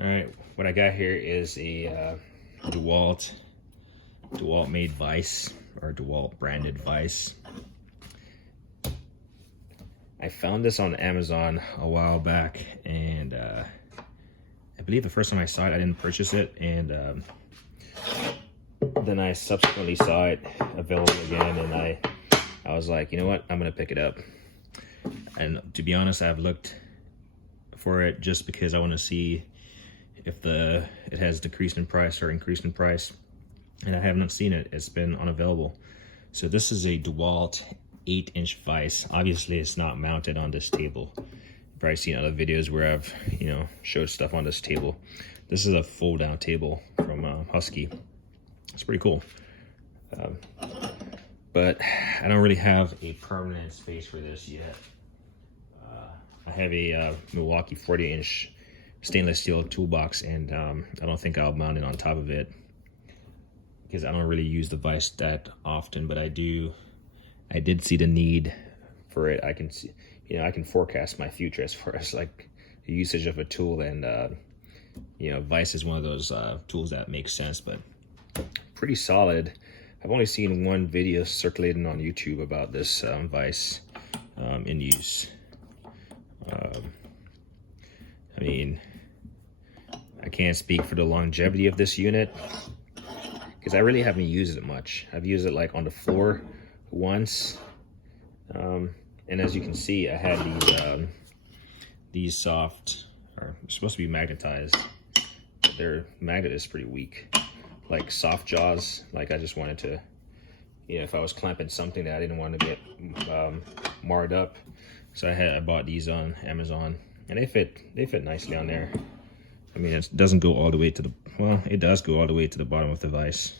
All right, what I got here is a Dewalt made Vise, or Dewalt branded Vise. I found this on Amazon a while back, and I believe the first time I saw it, I didn't purchase it, and then I subsequently saw it available again, and I was like, you know what, I'm gonna pick it up. And to be honest, I've looked for it just because I want to see if it has decreased in price or increased in price, and I have not seen it. It's been unavailable. So this is a Dewalt 8-inch Vise. Obviously it's not mounted on this table. You've probably seen other videos where I've showed stuff on this table. This is a fold down table from Husky. It's pretty cool, but I don't really have a permanent space for this yet. I have a Milwaukee 40-inch stainless steel toolbox, and I don't think I'll mount it on top of it because I don't really use the Vise that often. But I did see the need for it. I can see, I can forecast my future as far as like the usage of a tool, and Vise is one of those tools that makes sense, but pretty solid. I've only seen one video circulating on YouTube about this Vise in use. I mean, I can't speak for the longevity of this unit because I really haven't used it much. I've used it like on the floor once, and as you can see, I had these soft, or supposed to be magnetized, but their magnet is pretty weak, like soft jaws. Like I just wanted to, if I was clamping something that I didn't want to get marred up, so I bought these on Amazon, and they fit nicely on there. I mean, it doesn't go all the way to the, well, it does go all the way to the bottom of the Vise.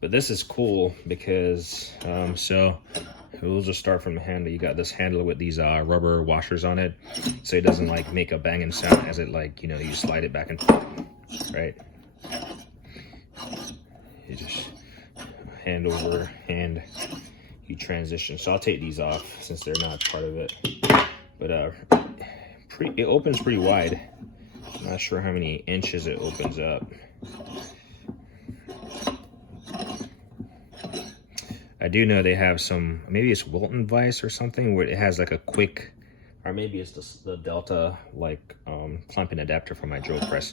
But this is cool because, so we'll just start from the handle. You got this handle with these rubber washers on it, so it doesn't like make a banging sound as it like, you slide it back and forth, right? You just hand over hand, you transition. So I'll take these off since they're not part of it. But it opens pretty wide. I'm not sure how many inches it opens up. I do know they have some, maybe it's Wilton Vise or something, where it has like a quick, or maybe it's the Delta like clamping adapter for my drill press,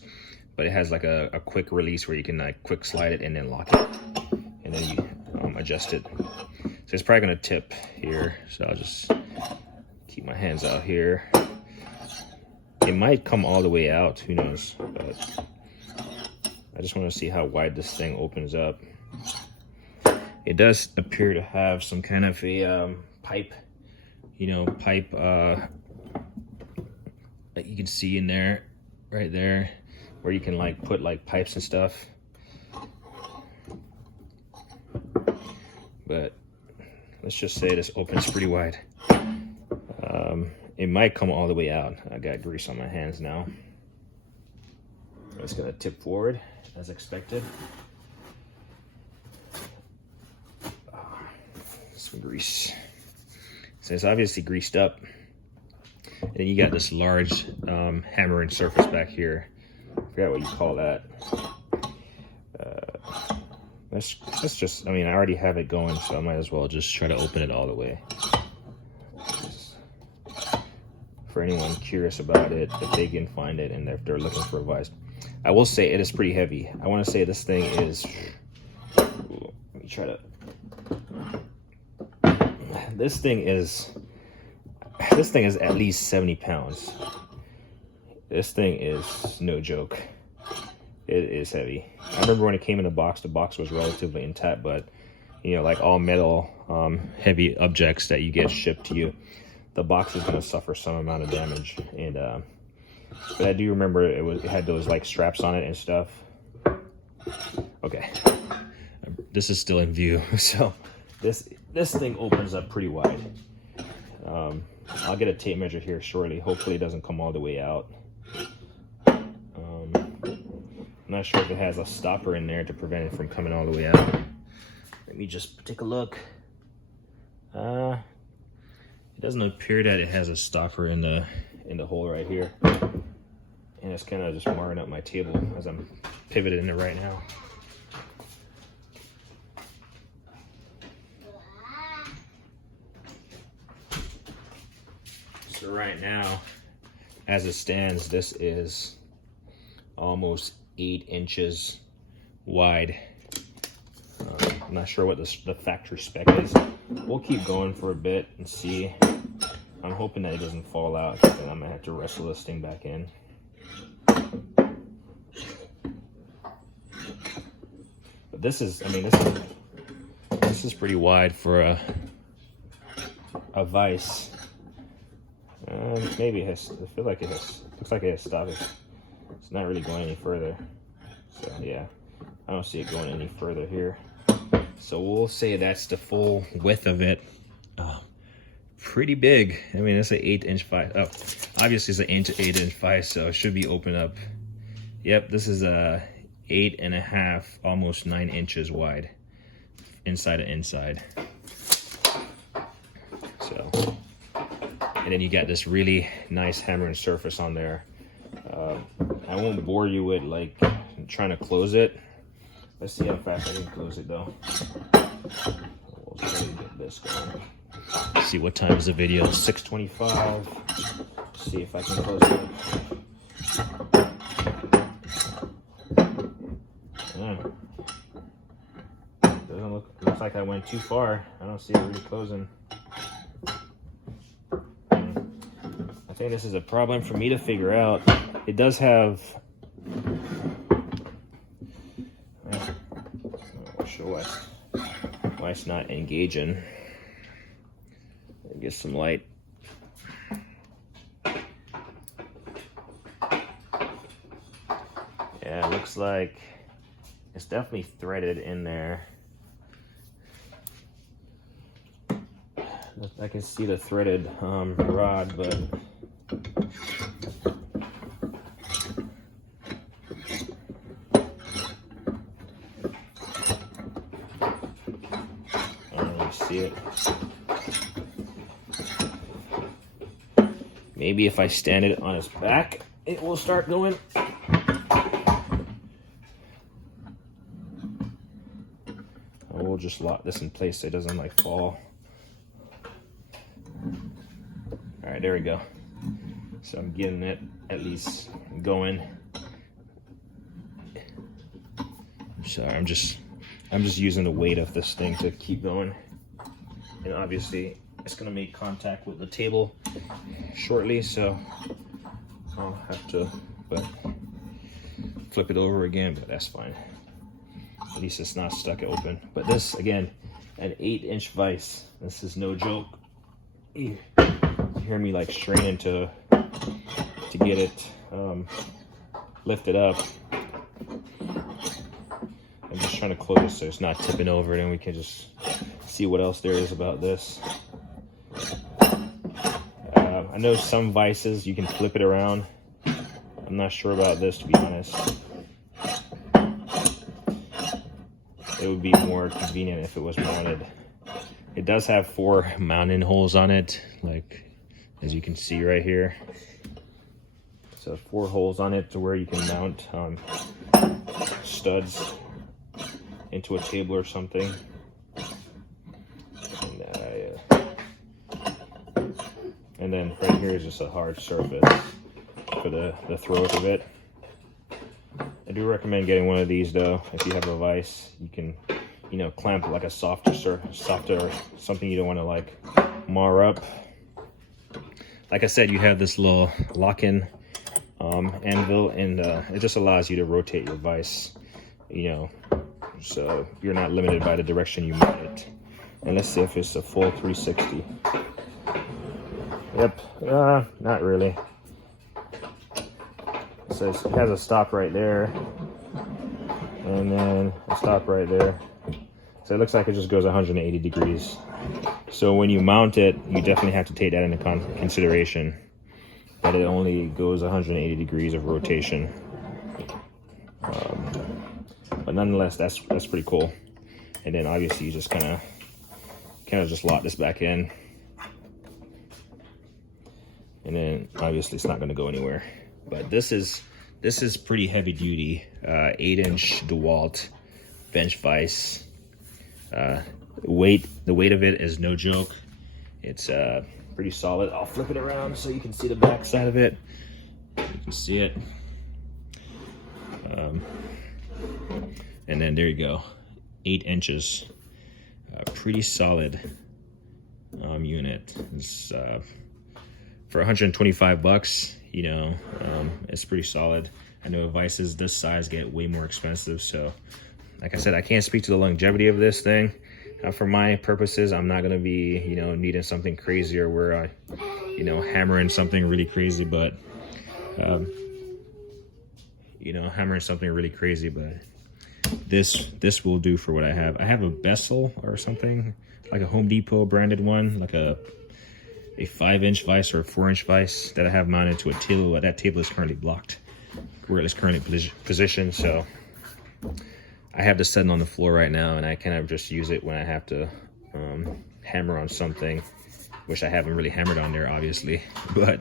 but it has like a quick release where you can like quick slide it and then lock it, and then you adjust it. So it's probably gonna tip here, so I'll just keep my hands out here. It might come all the way out, who knows, but I just want to see how wide this thing opens up. It does appear to have some kind of a pipe, that you can see in there, right there, where you can like put like pipes and stuff. But let's just say this opens pretty wide. It might come all the way out. I got grease on my hands now. It's gonna tip forward as expected. Some grease. So it's obviously greased up. And then you got this large hammering surface back here. I forgot what you call that. Let's just, I mean, I already have it going, so I might as well just try to open it all the way. For anyone curious about it, if they can find it and if they're looking for a Vise. I will say it is pretty heavy. I want to say this thing is, let me try to, this thing is at least 70 pounds. This thing is no joke. It is heavy. I remember when it came in the box was relatively intact, but like all metal heavy objects that you get shipped to you, the box is going to suffer some amount of damage. And but I do remember it had those like straps on it and stuff. Okay, this is still in view, so this thing opens up pretty wide. I'll get a tape measure here shortly. Hopefully it doesn't come all the way out. I'm not sure if it has a stopper in there to prevent it from coming all the way out. Let me just take a look. It doesn't appear that it has a stopper in the hole right here. And it's kind of just marring up my table as I'm pivoting it right now. So right now, as it stands, this is almost 8 inches wide. I'm not sure what the factory spec is. We'll keep going for a bit and see. I'm hoping that it doesn't fall out, because then I'm gonna have to wrestle this thing back in. But this is, I mean, this is pretty wide for a Vise. Maybe it has. I feel like it has. Looks like it has stop. It's not really going any further. So yeah, I don't see it going any further here. So we'll say that's the full width of it. Pretty big. I mean, it's an 8-inch Vise. Oh, obviously it's an 8-inch Vise, so it should be open up. Yep, this is a 8.5, almost 9 inches wide, inside to inside. So, and then you got this really nice hammering surface on there. I won't bore you with like trying to close it. Let's see how fast I can close it though. We'll try to get this going. Let's see what time is the video. 6:25. See if I can close it. Yeah. Doesn't looks like I went too far. I don't see it really closing. I think this is a problem for me to figure out. It does have. I'll show why it's not engaging. Get some light. Yeah, it looks like it's definitely threaded in there. I can see the threaded rod, but I don't really see it. Maybe if I stand it on its back, it will start going. We'll just lock this in place so it doesn't like fall. All right, there we go. So I'm getting it at least going. Sorry, I'm just using the weight of this thing to keep going. And obviously it's gonna make contact with the table shortly, so I'll have to flip it over again, but that's fine. At least it's not stuck open. But this, again, an 8-inch Vise. This is no joke. You hear me like straining to get it lifted up. I'm just trying to close it so it's not tipping over, and then we can just see what else there is about this. I know some Vises you can flip it around. I'm not sure about this, to be honest. It would be more convenient if it was mounted. It does have 4 mounting holes on it, like as you can see right here. So 4 holes on it to where you can mount studs into a table or something. And then right here is just a hard surface for the throat of it. I do recommend getting one of these though. If you have a Vise, you can, you know, clamp like a softer something you don't want to like mar up. Like I said, you have this little lock-in anvil, and it just allows you to rotate your Vise, you know, so you're not limited by the direction you mount it. And let's see if it's a full 360. Yep, not really. It says it has a stop right there, and then a stop right there. So it looks like it just goes 180 degrees. So when you mount it, you definitely have to take that into consideration, that it only goes 180 degrees of rotation. But nonetheless, that's pretty cool. And then obviously you just kind of just lock this back in. And then obviously it's not going to go anywhere. But this is This is pretty heavy duty, 8-inch Dewalt bench vise. The weight of it is no joke. It's pretty solid. I'll flip it around so you can see the back side of it. You can see it. And then there you go, 8 inches. Pretty solid unit. It's for 125 bucks, you know, it's pretty solid. I know Vices this size get way more expensive, so like I said, I can't speak to the longevity of this thing. For my purposes, I'm not gonna be, you know, needing something crazier where I, you know, hammering something really crazy, but you know, hammering something really crazy, but this will do for what I have. I have a Bessel or something, like a Home Depot branded one, like a 5-inch vise or a 4-inch vise that I have mounted to a table. That table is currently blocked where it is currently positioned, so I have this sitting on the floor right now, and I kind of just use it when I have to hammer on something, which I haven't really hammered on there, obviously, but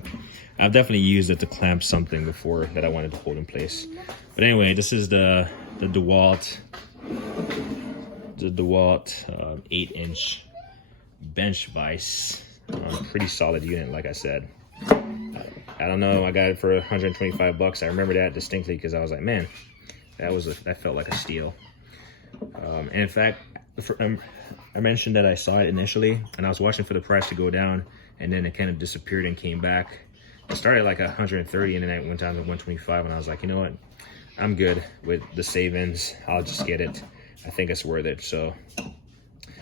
I've definitely used it to clamp something before that I wanted to hold in place. But anyway, this is the Dewalt 8-inch bench vise. Pretty solid unit, like I said. I don't know, I got it for 125 bucks. I remember that distinctly because I was like, man, that felt like a steal. And in fact, I mentioned that I saw it initially and I was watching for the price to go down, and then it kind of disappeared and came back. It started like 130 and then it went down to 125, and I was like, you know what, I'm good with the savings. I'll just get it. I think it's worth it. So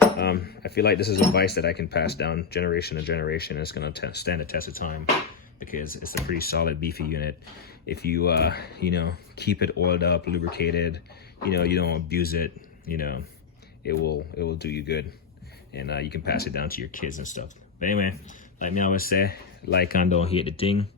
I feel like this is a vise that I can pass down generation to generation. It's going to stand the test of time because it's a pretty solid, beefy unit. If you, you know, keep it oiled up, lubricated, you know, you don't abuse it, you know, it will do you good. And you can pass it down to your kids and stuff. But anyway, like me always say, like and don't hate the thing.